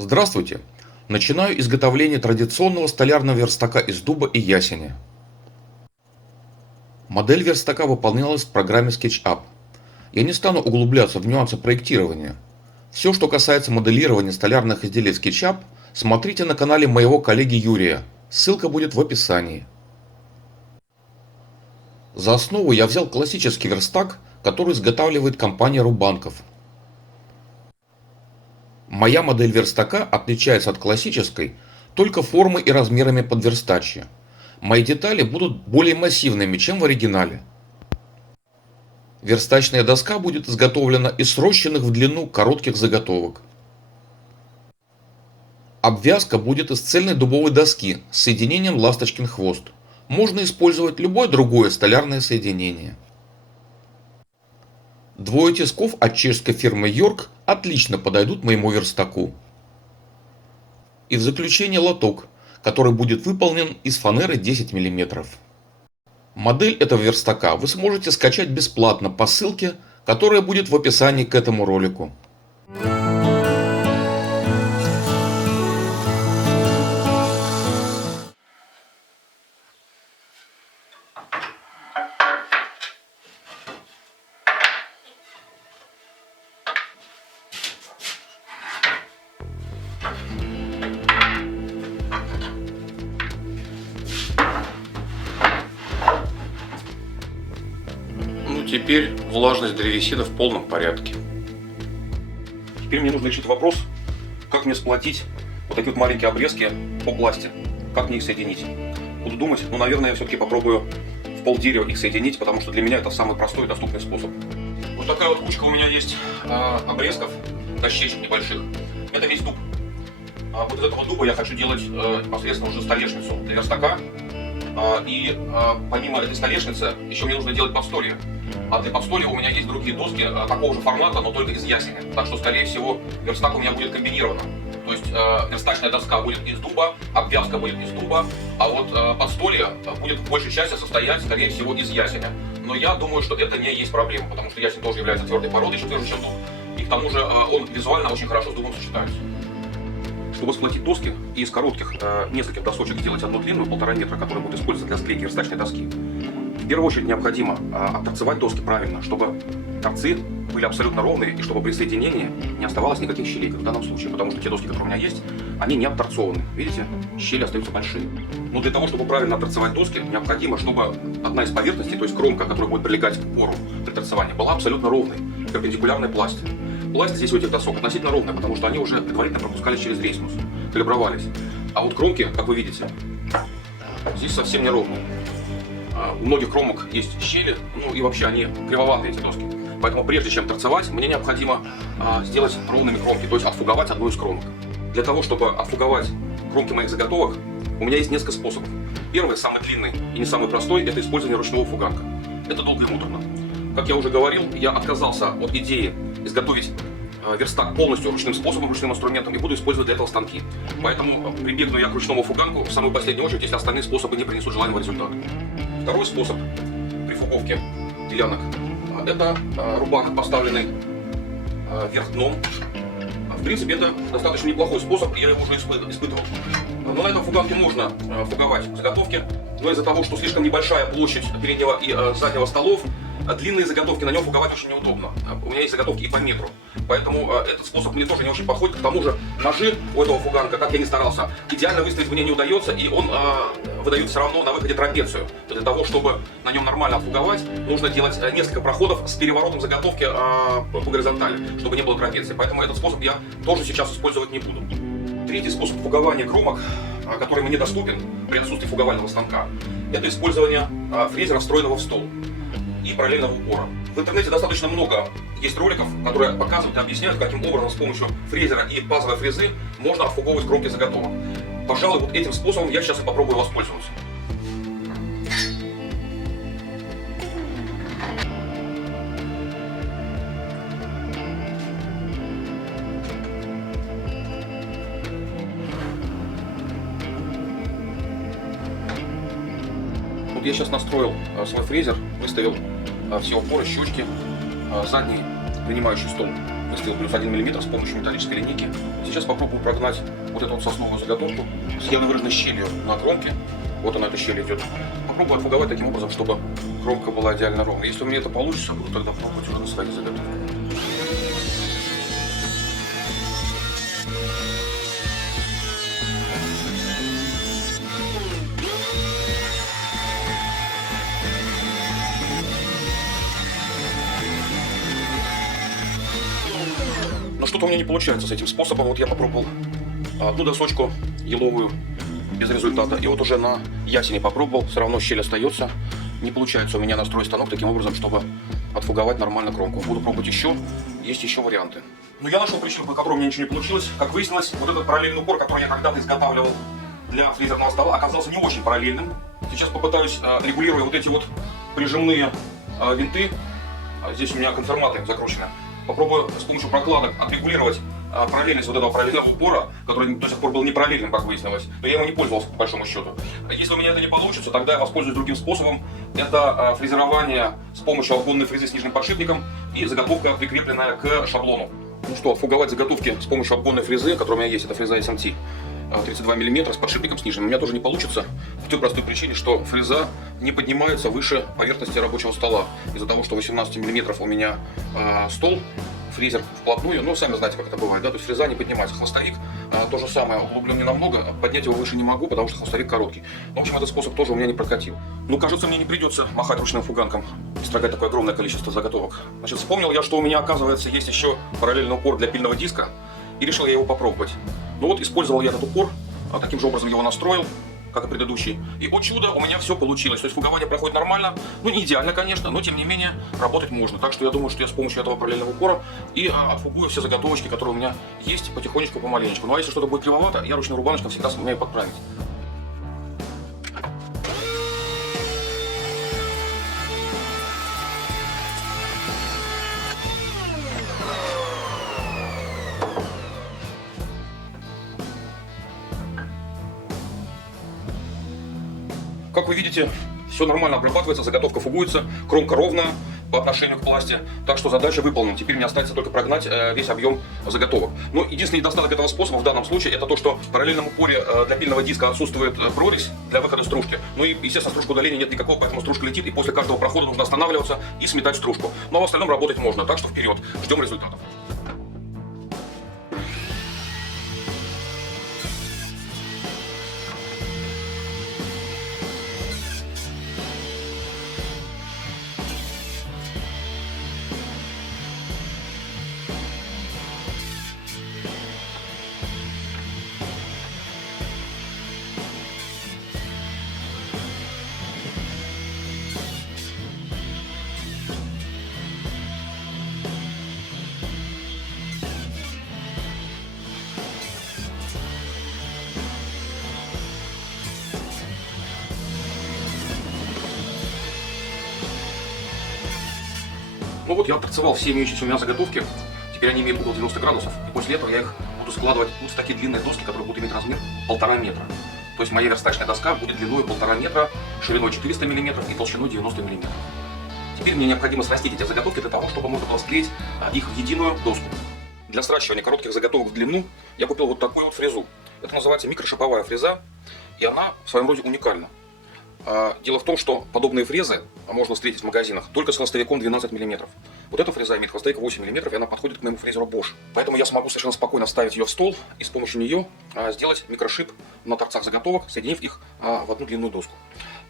Здравствуйте! Начинаю изготовление традиционного столярного верстака из дуба и ясеня. Модель верстака выполнялась в программе SketchUp. Я не стану углубляться в нюансы проектирования. Все, что касается моделирования столярных изделий SketchUp, смотрите на канале моего коллеги Юрия. Ссылка будет в описании. За основу я взял классический верстак, который изготавливает компания Рубанков. Моя модель верстака отличается от классической только формой и размерами подверстачья. Мои детали будут более массивными, чем в оригинале. Верстачная доска будет изготовлена из срощенных в длину коротких заготовок. Обвязка будет из цельной дубовой доски с соединением ласточкин хвост. Можно использовать любое другое столярное соединение. Двое тисков от чешской фирмы York отлично подойдут моему верстаку. И в заключение лоток, который будет выполнен из фанеры 10 мм. Модель этого верстака вы сможете скачать бесплатно по ссылке, которая будет в описании к этому ролику. Теперь влажность древесины в полном порядке. Теперь мне нужно решить вопрос, как мне сплотить вот такие вот маленькие обрезки по пласте. Как мне их соединить? Буду думать, наверное, я все-таки попробую в полдерева их соединить, потому что для меня это самый простой и доступный способ. Вот такая вот кучка у меня есть обрезков, дощечек небольших. Это весь дуб. Вот из этого дуба я хочу делать непосредственно уже столешницу для верстака. И помимо этой столешницы еще мне нужно делать подстолье. А для подстолья у меня есть другие доски такого же формата, но только из ясеня. Так что, скорее всего, верстак у меня будет комбинирован. То есть верстачная доска будет из дуба, обвязка будет из дуба, а вот подстолье будет в большей части состоять, скорее всего, из ясеня. Но я думаю, что это не есть проблема, потому что ясень тоже является твердой породой, еще тверже, чем дуб. И к тому же он визуально очень хорошо с дубом сочетается. Чтобы сплотить доски и из коротких нескольких досочек сделать одну длинную, 1,5 метра, которая будет использоваться для склейки верстачной доски, в первую очередь необходимо отторцевать доски правильно, чтобы торцы были абсолютно ровные и чтобы при соединении не оставалось никаких щелей, как в данном случае, потому что те доски, которые у меня есть, они не отторцованы. Видите, щели остаются большие. Но для того, чтобы правильно отторцевать доски, необходимо, чтобы одна из поверхностей, то есть кромка, которая будет прилегать к пору при торцевании, была абсолютно ровной, перпендикулярной пласте. Пласт здесь у этих досок относительно ровная, потому что они уже предварительно пропускались через рейснус, калибровались. А вот кромки, как вы видите, здесь совсем не ровные. У многих кромок есть щели, и вообще они кривоватые, эти доски. Поэтому прежде чем торцевать, мне необходимо сделать ровными кромки, то есть отфуговать одну из кромок. Для того, чтобы отфуговать кромки моих заготовок, у меня есть несколько способов. Первый, самый длинный и не самый простой, это использование ручного фуганка. Это долго и муторно. Как я уже говорил, я отказался от идеи изготовить верстак полностью ручным способом, ручным инструментом, и буду использовать для этого станки. Поэтому прибегну я к ручному фуганку в самую последнюю очередь, если остальные способы не принесут желаемого результата. Второй способ при фуговке делянок – это рубанок, поставленный вверх дном. В принципе, это достаточно неплохой способ, я его уже испытывал. Но на этом фуганке можно фуговать заготовки, но из-за того, что слишком небольшая площадь переднего и заднего столов, длинные заготовки на нем фуговать очень неудобно. У меня есть заготовки и по метру. Поэтому этот способ мне тоже не очень подходит. К тому же ножи у этого фуганка, как я ни старался, идеально выставить мне не удается, и он выдает все равно на выходе трапецию. Для того, чтобы на нем нормально отфуговать, нужно делать несколько проходов с переворотом заготовки по горизонтали, чтобы не было трапеции. Поэтому этот способ я тоже сейчас использовать не буду. Третий способ фугования кромок, который мне доступен при отсутствии фуговального станка, это использование фрезера, встроенного в стол и параллельного упора. В интернете достаточно много есть роликов, которые показывают и объясняют, каким образом с помощью фрезера и пазовой фрезы можно отфуговывать кромки заготовок. Пожалуй, вот этим способом я сейчас и попробую воспользоваться. Вот я сейчас настроил свой фрезер, выставил все упоры, щечки, задний принимающий стол выставил плюс 1 мм с помощью металлической линейки. Сейчас попробую прогнать вот эту вот сосновую заготовку с явно выраженной щелью на кромке. Вот она, эта щель идет. Попробую отфуговать таким образом, чтобы кромка была идеально ровной. Если у меня это получится, буду тогда пробовать уже на своей заготовке. Но что-то у меня не получается с этим способом. Вот я попробовал одну досочку еловую без результата. И вот уже на ясени попробовал, все равно щель остается. Не получается у меня настроить станок таким образом, чтобы отфуговать нормально кромку. Буду пробовать еще, есть еще варианты. Но я нашел причину, по которой у меня ничего не получилось. Как выяснилось, вот этот параллельный упор, который я когда-то изготавливал для фрезерного стола, оказался не очень параллельным. Сейчас попытаюсь, регулируя вот эти вот прижимные винты, здесь у меня конформаты закручены, попробую с помощью прокладок отрегулировать параллельность вот этого параллельного упора, который до сих пор был не параллельным, как выяснилось, то я его не пользовался по большому счету. Если у меня это не получится, тогда я воспользуюсь другим способом. Это фрезерование с помощью обгонной фрезы с нижним подшипником и заготовка, прикрепленная к шаблону. Ну что, отфуговать заготовки с помощью обгонной фрезы, которая у меня есть, это фреза SMT 32 мм с подшипником с нижним, у меня тоже не получится по той простой причине, что фреза не поднимается выше поверхности рабочего стола. Из-за того, что 18 мм у меня стол, фрезер вплотную, ну, сами знаете, как это бывает, да, то есть фреза не поднимается. Хвостовик то же самое, углублен не намного, поднять его выше не могу, потому что хвостовик короткий. В общем, этот способ тоже у меня не прокатил. Ну, кажется, мне не придется махать ручным фуганком, строгать такое огромное количество заготовок. Значит, вспомнил я, что у меня, оказывается, есть еще параллельный упор для пильного диска, и решил я его попробовать. Ну вот, использовал я этот упор, таким же образом его настроил, как и предыдущий. И, о чудо, у меня все получилось. То есть фугование проходит нормально. Ну, не идеально, конечно, но тем не менее работать можно. Так что я думаю, что я с помощью этого параллельного упора и отфугую все заготовочки, которые у меня есть, потихонечку, помаленечку. Ну а если что-то будет кривовато, я ручной рубаночком всегда сумею подправить. Как вы видите, все нормально обрабатывается, заготовка фугуется, кромка ровная по отношению к пласте, так что задача выполнена. Теперь мне остается только прогнать весь объем заготовок. Но единственный недостаток этого способа в данном случае это то, что в параллельном упоре для пильного диска отсутствует прорезь для выхода стружки. Ну и, естественно, стружку удаления нет никакого, поэтому стружка летит, и после каждого прохода нужно останавливаться и сметать стружку. Но в остальном работать можно, так что вперед, ждем результатов. Ну вот я отторцевал все имеющиеся у меня заготовки, теперь они имеют угол 90 градусов, и после этого я их буду складывать вот в такие длинные доски, которые будут иметь размер 1,5 метра. То есть моя верстачная доска будет длиной 1,5 метра, шириной 400 мм и толщиной 90 мм. Теперь мне необходимо срастить эти заготовки для того, чтобы можно было склеить их в единую доску. Для сращивания коротких заготовок в длину я купил вот такую вот фрезу. Это называется микрошиповая фреза, и она в своем роде уникальна. Дело в том, что подобные фрезы можно встретить в магазинах только с хвостовиком 12 мм. Вот эта фреза имеет хвостовик 8 мм, и она подходит к моему фрезеру Bosch. Поэтому я смогу совершенно спокойно вставить ее в стол и с помощью нее сделать микрошип на торцах заготовок, соединив их в одну длинную доску.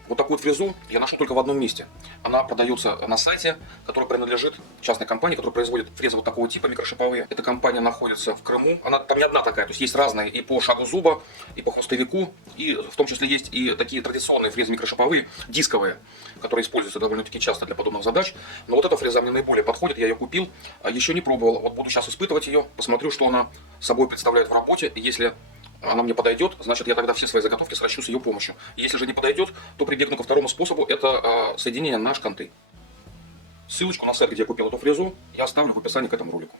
Вот такую вот фрезу я нашел только в одном месте. Она продается на сайте, который принадлежит частной компании, которая производит фрезы вот такого типа микрошиповые. Эта компания находится в Крыму. Она там не одна такая, то есть есть разные и по шагу зуба, и по хвостовику, и в том числе есть и такие традиционные фрезы микрошиповые, дисковые, которые используются довольно-таки часто для подобных задач. Но вот эта фреза мне наиболее подходит, я ее купил, еще не пробовал. Вот буду сейчас испытывать ее, посмотрю, что она собой представляет в работе, и если она мне подойдет, значит я тогда все свои заготовки сращу с ее помощью. Если же не подойдет, то прибегну ко второму способу, это соединение на шканты. Ссылочку на сайт, где я купил эту фрезу, я оставлю в описании к этому ролику.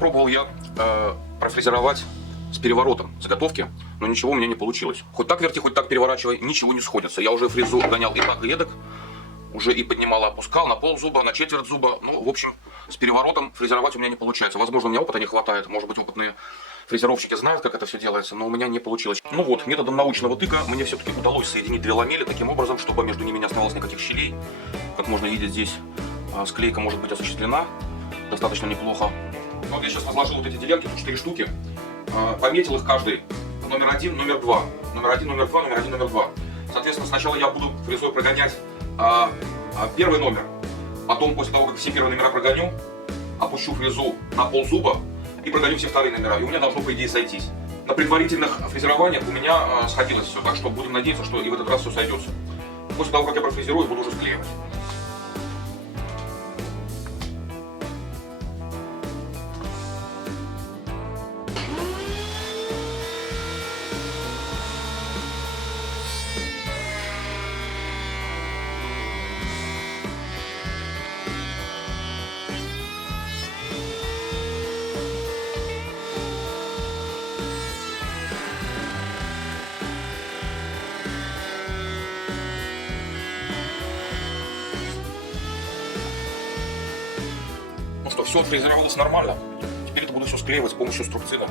попробовал я профрезеровать с переворотом заготовки, но ничего у меня не получилось. Хоть так верти, хоть так переворачивай, ничего не сходится. Я уже фрезу гонял и так, и эдак, уже и поднимал, опускал на ползуба, на четверть зуба. Ну, в общем, с переворотом фрезеровать у меня не получается. Возможно, у меня опыта не хватает, может быть, опытные фрезеровщики знают, как это все делается, но у меня не получилось. Ну вот, методом научного тыка мне все-таки удалось соединить две ламели таким образом, чтобы между ними не оставалось никаких щелей. Как можно видеть, здесь склейка может быть осуществлена достаточно неплохо. Вот я сейчас разложил вот эти делянки, тут 4 штуки, пометил их каждый номер 1, номер 2, номер 1, номер 2, номер 1, номер 2. Соответственно, сначала я буду фрезой прогонять первый номер, потом, после того, как все первые номера прогоню, опущу фрезу на ползуба и прогоню все вторые номера, и у меня должно, по идее, сойтись. На предварительных фрезерованиях у меня сходилось все, так что будем надеяться, что и в этот раз все сойдется. После того, как я профрезерую, буду уже склеивать. Ну что, все отфрезеровалось нормально. Теперь это буду все склеивать с помощью струбцина.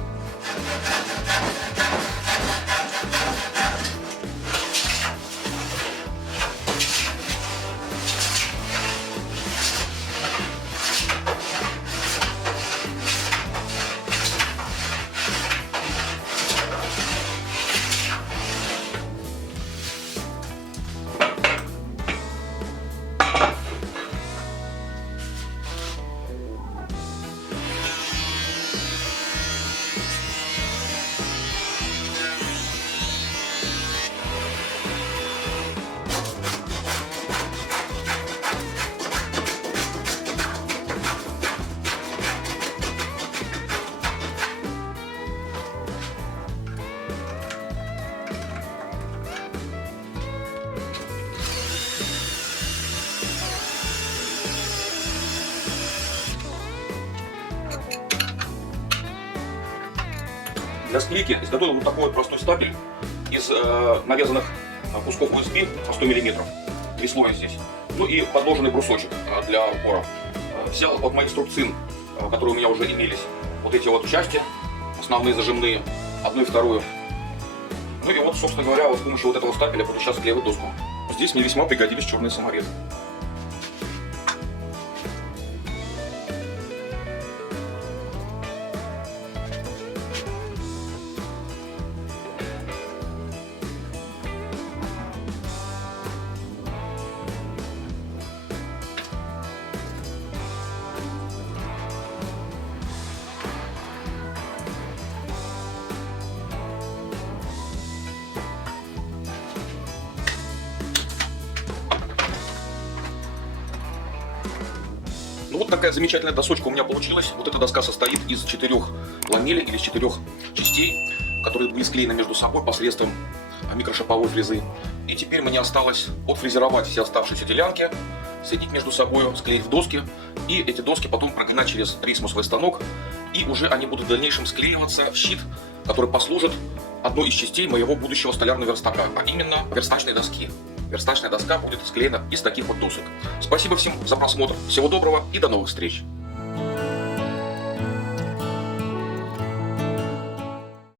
Для склейки изготовил вот такой вот простой стапель из нарезанных кусков USB по 100 мм. 3 слоя здесь. Ну и подложенный брусочек для упора. Взял от моих струбцин, которые у меня уже имелись, вот эти вот части, основные зажимные, одну и вторую. Ну и вот, собственно говоря, вот с помощью вот этого стапеля буду сейчас склеивать доску. Здесь мне весьма пригодились черные саморезы. Ну вот такая замечательная досочка у меня получилась. Вот эта доска состоит из 4 ламелей или из 4 частей, которые были склеены между собой посредством микрошиповой фрезы. И теперь мне осталось отфрезеровать все оставшиеся делянки, соединить между собой, склеить в доски, и эти доски потом прогнать через рейсмусовый станок, и уже они будут в дальнейшем склеиваться в щит, который послужит одной из частей моего будущего столярного верстака, а именно верстачной доски. Верстачная доска будет склеена из таких вот досок. Спасибо всем за просмотр, всего доброго и до новых встреч!